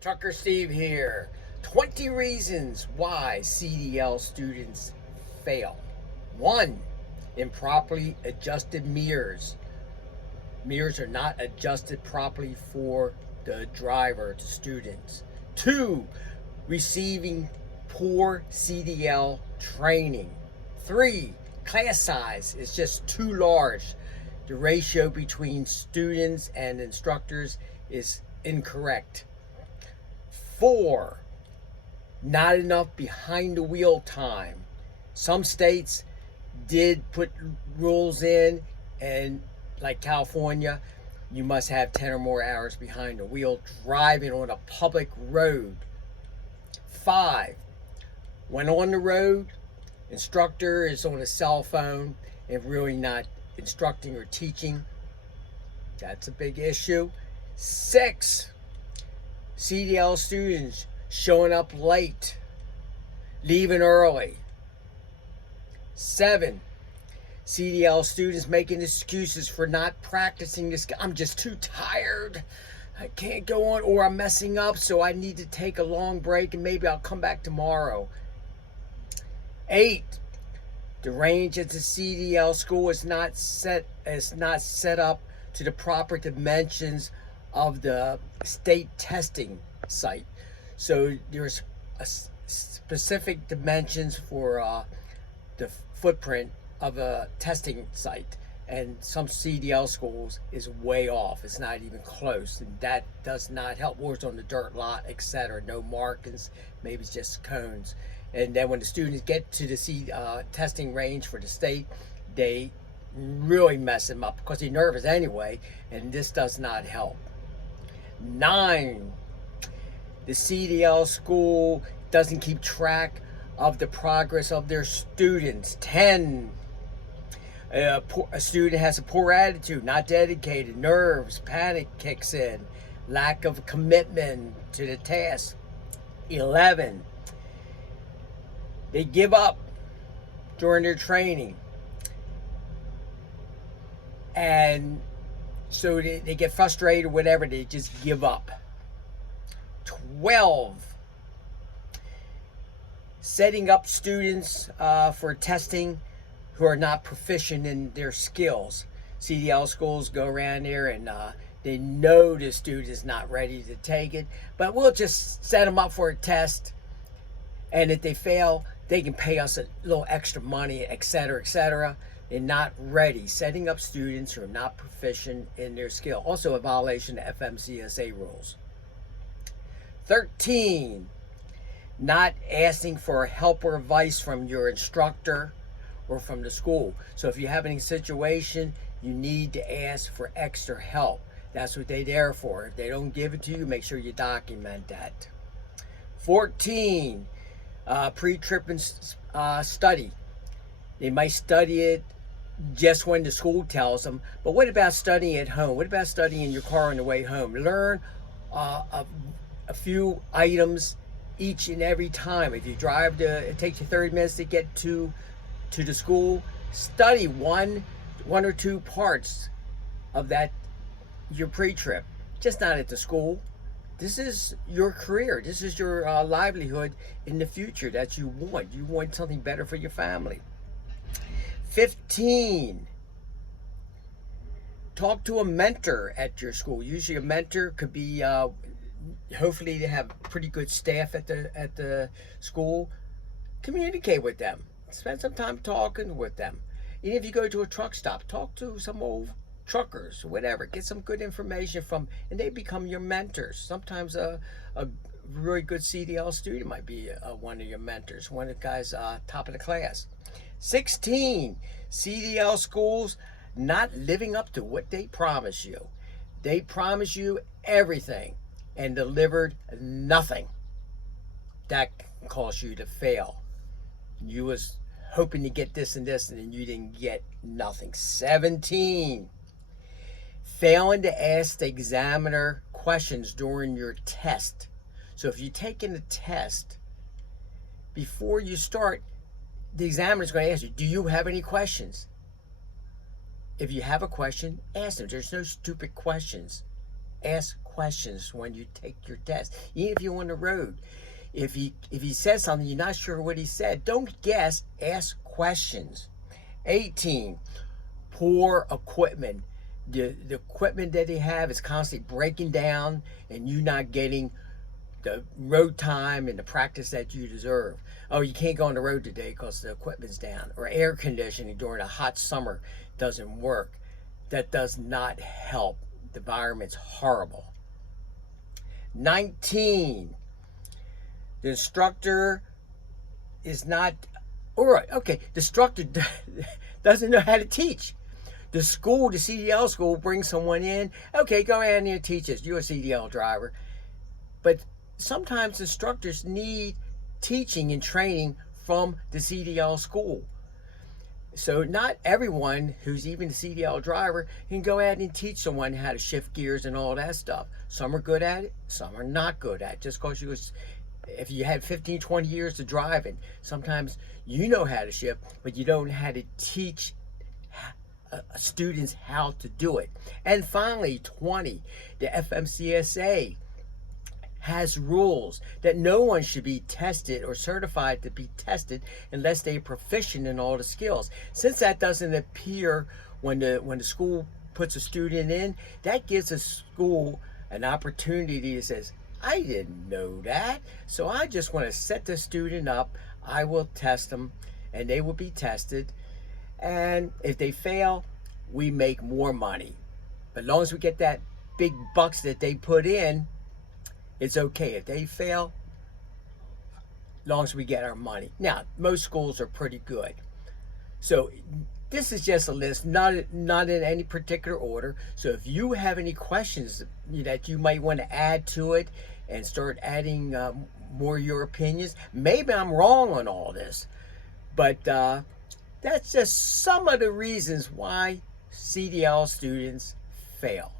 Trucker Steve here. 20 reasons why CDL students fail. 1. Improperly adjusted mirrors. Mirrors are not adjusted properly for the driver, the students. 2. Receiving poor CDL training. 3. Class size is just too large. The ratio between students and instructors is incorrect. 4. Not enough behind the wheel time. Some states did put rules in, and like California, you must have 10 or more hours behind the wheel driving on a public road. 5. When on the road, instructor is on a cell phone and really not instructing or teaching. That's a big issue. 6. CDL students showing up late, leaving early. 7. CDL students making excuses for not practicing this. I'm just too tired. I can't go on, or I'm messing up, so I need to take a long break and maybe I'll come back tomorrow. 8. The range at the CDL school is not set up to the proper dimensions of the state testing site. So there's a specific dimensions for the footprint of a testing site, and some CDL schools is way off. It's not even close, and that does not help. Or it's on the dirt lot, etc. No markings, maybe it's just cones. And then when the students get to the testing range for the state, they really mess them up because they're nervous anyway, and this does not help. 9. The CDL school doesn't keep track of the progress of their students. 10. A student has a poor attitude, not dedicated, nerves, panic kicks in, lack of commitment to the task. 11. They give up during their training, and so they get frustrated or whatever, they just give up. 12. Setting up students for testing who are not proficient in their skills. CDL schools go around there and they know the student is not ready to take it, but we'll just set them up for a test, and if they fail, they can pay us a little extra money, etc., etc. They're not ready. Setting up students who are not proficient in their skill. Also a violation of FMCSA rules. 13. Not asking for help or advice from your instructor or from the school. So if you have any situation, you need to ask for extra help. That's what they're there for. If they don't give it to you, make sure you document that. 14. Pre-trip and study. They might study it just when the school tells them, but what about studying at home? What about studying in your car on the way home? Learn a few items each and every time. If you drive it takes you 30 minutes to get to the school, study one or two parts of that, your pre-trip, just not at the school. This is your career. This is your livelihood in the future that you want. You want something better for your family. 15. Talk to a mentor at your school. Usually a mentor could be, hopefully they have pretty good staff at the school. Communicate with them. Spend some time talking with them. Even if you go to a truck stop, talk to some old truckers, whatever. Get some good information from, and they become your mentors. Sometimes a really good CDL student might be one of your mentors, one of the guys top of the class. 16. CDL schools not living up to what they promise you. They promise you everything and delivered nothing. That caused you to fail. You was hoping to get this and this, and then you didn't get nothing. 17. Failing to ask the examiner questions during your test. So if you're taking a test, before you start, the examiner is going to ask you, do you have any questions? If you have a question, ask them. There's no stupid questions. Ask questions. questions when you take your test, even if you're on the road. If he says something you're not sure what he said, don't guess, ask questions. 18, poor equipment. The equipment that they have is constantly breaking down and you not getting the road time and the practice that you deserve. Oh, you can't go on the road today because the equipment's down. Or air conditioning during a hot summer doesn't work. That does not help. The environment's horrible. 19, the instructor is not, all right, okay, the instructor doesn't know how to teach. The school, the CDL school, brings someone in, okay, go ahead and teach us. You're a CDL driver. But sometimes instructors need teaching and training from the CDL school. So not everyone who's even a CDL driver can go ahead and teach someone how to shift gears and all that stuff. Some are good at it, some are not good at it. Just because if you had 15, 20 years of driving, sometimes you know how to shift, but you don't know how to teach students how to do it. And finally, 20, the FMCSA has rules that no one should be tested or certified to be tested unless they're proficient in all the skills. Since that doesn't appear when the school puts a student in, that gives a school an opportunity that says, I didn't know that, so I just want to set the student up. I will test them and they will be tested, and if they fail, we make more money. But as long as we get that big bucks that they put in, it's okay. If they fail, as long as we get our money. Now, most schools are pretty good. So this is just a list, not in any particular order. So if you have any questions that you might want to add to it and start adding more of your opinions, maybe I'm wrong on all this, but that's just some of the reasons why CDL students fail.